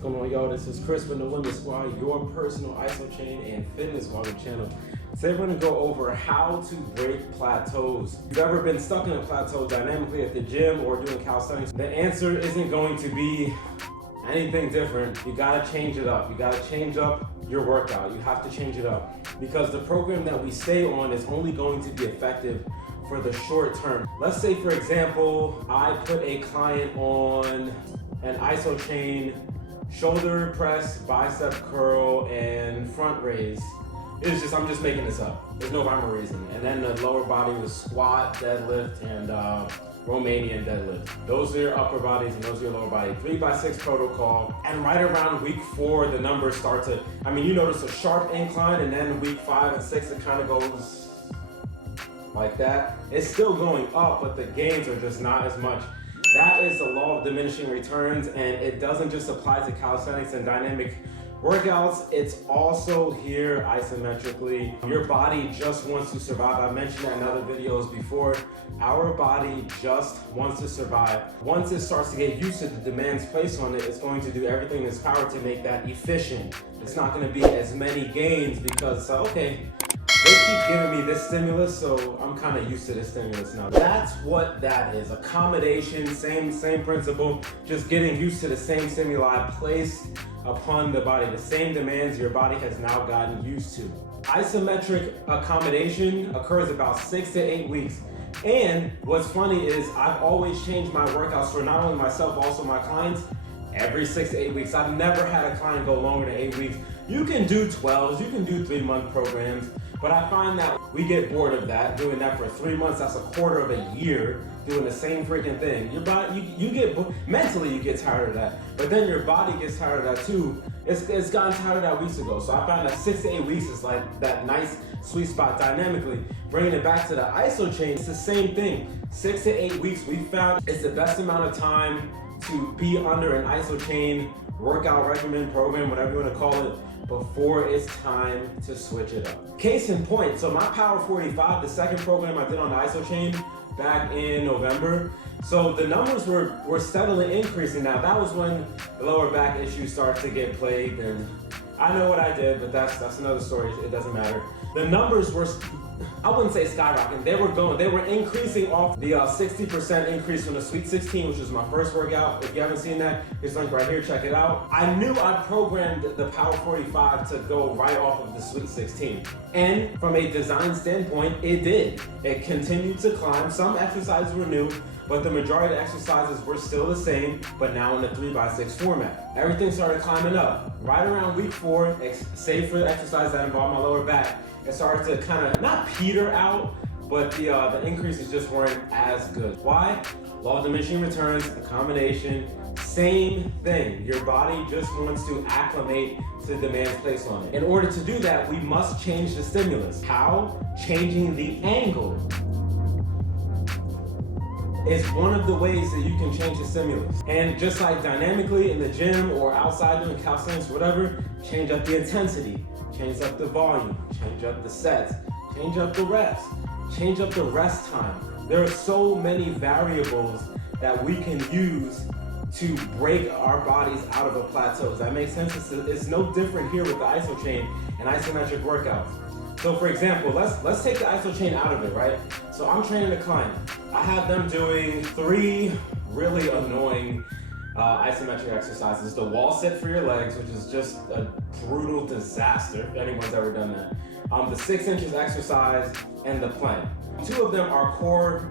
What's going on, y'all? This is Chris with NoLimitSquad, your personal Isochain and fitness vlogger channel. Today we're going to go over how to break plateaus. If you've ever been stuck in a plateau dynamically at the gym or doing calisthenics, the answer isn't going to be anything different. You got to change it up. You got to change up your workout. You have to change it up because the program that we stay on is only going to be effective for the short term. Let's say, for example, I put a client on an Isochain shoulder press, bicep curl, and front raise. I'm just making this up. There's no rhyme or reason. And then the lower body was squat, deadlift, and Romanian deadlift. Those are your upper bodies and those are your lower body. 3x6 protocol. And right around week 4, the numbers start to, you notice a sharp incline, and then week 5 and 6, it kind of goes like that. It's still going up, but the gains are just not as much. That is the law of diminishing returns, and it doesn't just apply to calisthenics and dynamic workouts, it's also here isometrically. Your body just wants to survive. I mentioned that in other videos before. Our body just wants to survive. Once it starts to get used to the demands placed on it, it's going to do everything in its power to make that efficient. It's not going to be as many gains because, okay, they keep giving me this stimulus, so I'm kind of used to this stimulus now. That's what that is. Accommodation, same principle, just getting used to the same stimuli placed upon the body, the same demands your body has now gotten used to. Isometric accommodation occurs about 6 to 8 weeks. And what's funny is I've always changed my workouts for not only myself, but also my clients every 6 to 8 weeks. I've never had a client go longer than 8 weeks. You can do 12s, you can do 3-month programs, but I find that we get bored of that, doing that for 3 months. That's a quarter of a year doing the same freaking thing. Your body, you get, mentally you get tired of that, but then your body gets tired of that too. It's gotten tired of that weeks ago. So I found that 6 to 8 weeks is like that nice sweet spot dynamically. Bringing it back to the Isochain, it's the same thing. 6 to 8 weeks, we found it's the best amount of time to be under an Isochain workout regimen, program, whatever you want to call it, before it's time to switch it up. Case in point, so my Power 45, the second program I did on the Isochain back in November, so the numbers were steadily increasing. Now that was when the lower back issues started to get plagued, and I know what I did, but that's another story, it doesn't matter. The numbers were, I wouldn't say skyrocketing, they were increasing off the 60% increase from the Sweet 16, which was my first workout. If you haven't seen that, it's linked right here, check it out. I knew I programmed the Power 45 to go right off of the Sweet 16. And from a design standpoint, it did. It continued to climb. Some exercises were new, but the majority of the exercises were still the same, but now in the 3x6 format. Everything started climbing up. Right around week 4, save for the exercise that involved my lower back, it started to kind of not peter out, but the increases just weren't as good. Why? Law of diminishing returns, accommodation, same thing. Your body just wants to acclimate to the demands placed on it. In order to do that, we must change the stimulus. How? Changing the angle is one of the ways that you can change the stimulus. And just like dynamically in the gym or outside doing calisthenics, whatever, change up the intensity, change up the volume, change up the sets, change up the reps, change up the rest time. There are so many variables that we can use to break our bodies out of a plateau. Does that make sense? It's no different here with the Isochain and isometric workouts. So for example, let's take the Isochain out of it, right? So I'm training a client. I have them doing 3 really annoying isometric exercises. The wall sit for your legs, which is just a brutal disaster if anyone's ever done that. The 6 inches exercise and the plank. 2 of them are core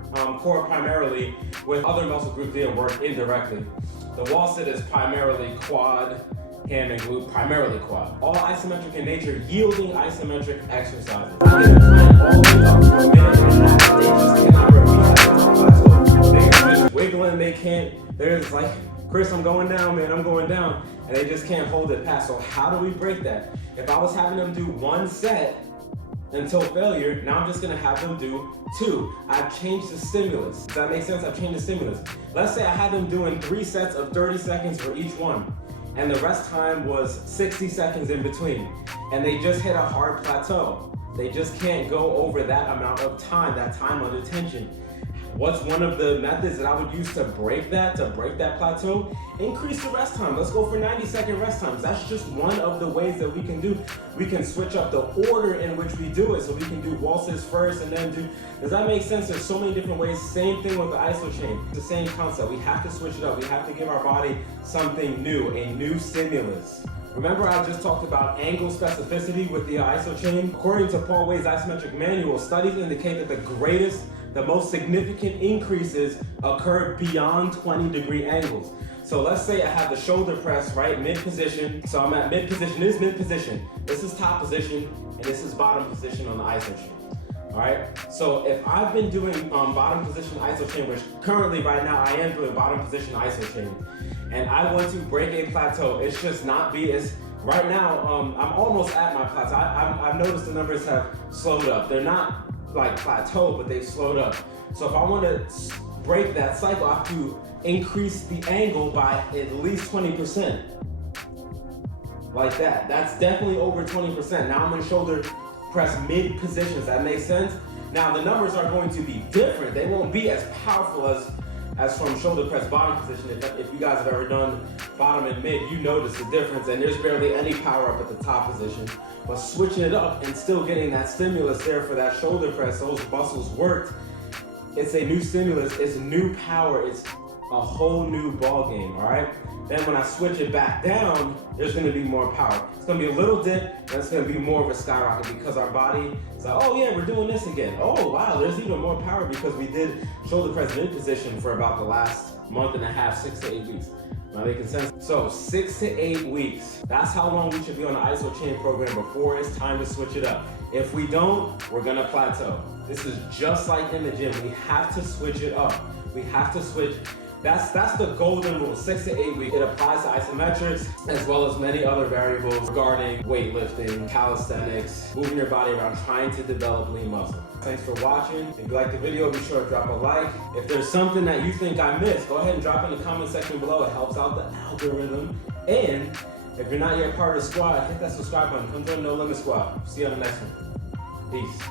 primarily, with other muscle groups being worked indirectly. The wall sit is primarily quad, ham and glute, primarily quad. All isometric in nature, yielding isometric exercises. I get a client all the way up for a minute and a half, they just cannot repeat that. They're just wiggling, they can't, they're just like, Chris, I'm going down, man, I'm going down. And they just can't hold it past. So how do we break that? If I was having them do 1 set until failure, now I'm just gonna have them do 2. I've changed the stimulus. Does that make sense? I've changed the stimulus. Let's say I had them doing 3 sets of 30 seconds for each one, and the rest time was 60 seconds in between, and they just hit a hard plateau. They just can't go over that amount of time, that time under tension. What's one of the methods that I would use to break that plateau? Increase the rest time. Let's go for 90-second rest times. That's just one of the ways that we can do. We can switch up the order in which we do it. So we can do waltzes first and then do, does that make sense? There's so many different ways. Same thing with the Isochain. It's the same concept. We have to switch it up. We have to give our body something new, a new stimulus. Remember I just talked about angle specificity with the Isochain? According to Paul Wade's Isometric manual, studies indicate that the most significant increases occur beyond 20-degree angles. So let's say I have the shoulder press, right, mid-position. So I'm at mid-position, this is mid-position, this is top position, and this is bottom position on the Isochain. All right, so if I've been doing bottom position Isochain, which currently right now I am doing bottom position Isochain, and I want to break a plateau, it's just not right now, I'm almost at my plateau. I've noticed the numbers have slowed up. They're not like plateau, but they've slowed up. So if I want to break that cycle, I have to increase the angle by at least 20%. Like that. That's definitely over 20%. Now I'm in shoulder press mid positions. That makes sense? Now the numbers are going to be different. They won't be as powerful as from shoulder press bottom position. If you guys have ever done bottom and mid, you notice the difference, and there's barely any power up at the top position. But switching it up and still getting that stimulus there for that shoulder press, those muscles worked. It's a new stimulus, it's new power, it's a whole new ball game, all right? Then when I switch it back down, there's gonna be more power. It's gonna be a little dip, and it's gonna be more of a skyrocket because our body is like, oh yeah, we're doing this again. Oh wow, there's even more power because we did shoulder press mid position for about the last month and a half, 6 to 8 weeks. Am I making sense? So 6 to 8 weeks, that's how long we should be on the Isochain program before it's time to switch it up. If we don't, we're gonna plateau. This is just like in the gym. We have to switch it up. We have to switch. That's the golden rule, 6 to 8 weeks. It applies to isometrics as well as many other variables regarding weightlifting, calisthenics, moving your body around, trying to develop lean muscle. Thanks for watching. If you liked the video, be sure to drop a like. If there's something that you think I missed, go ahead and drop it in the comment section below. It helps out the algorithm. And if you're not yet part of the squad, hit that subscribe button. Come join NoLimitSquad. See you on the next one. Peace.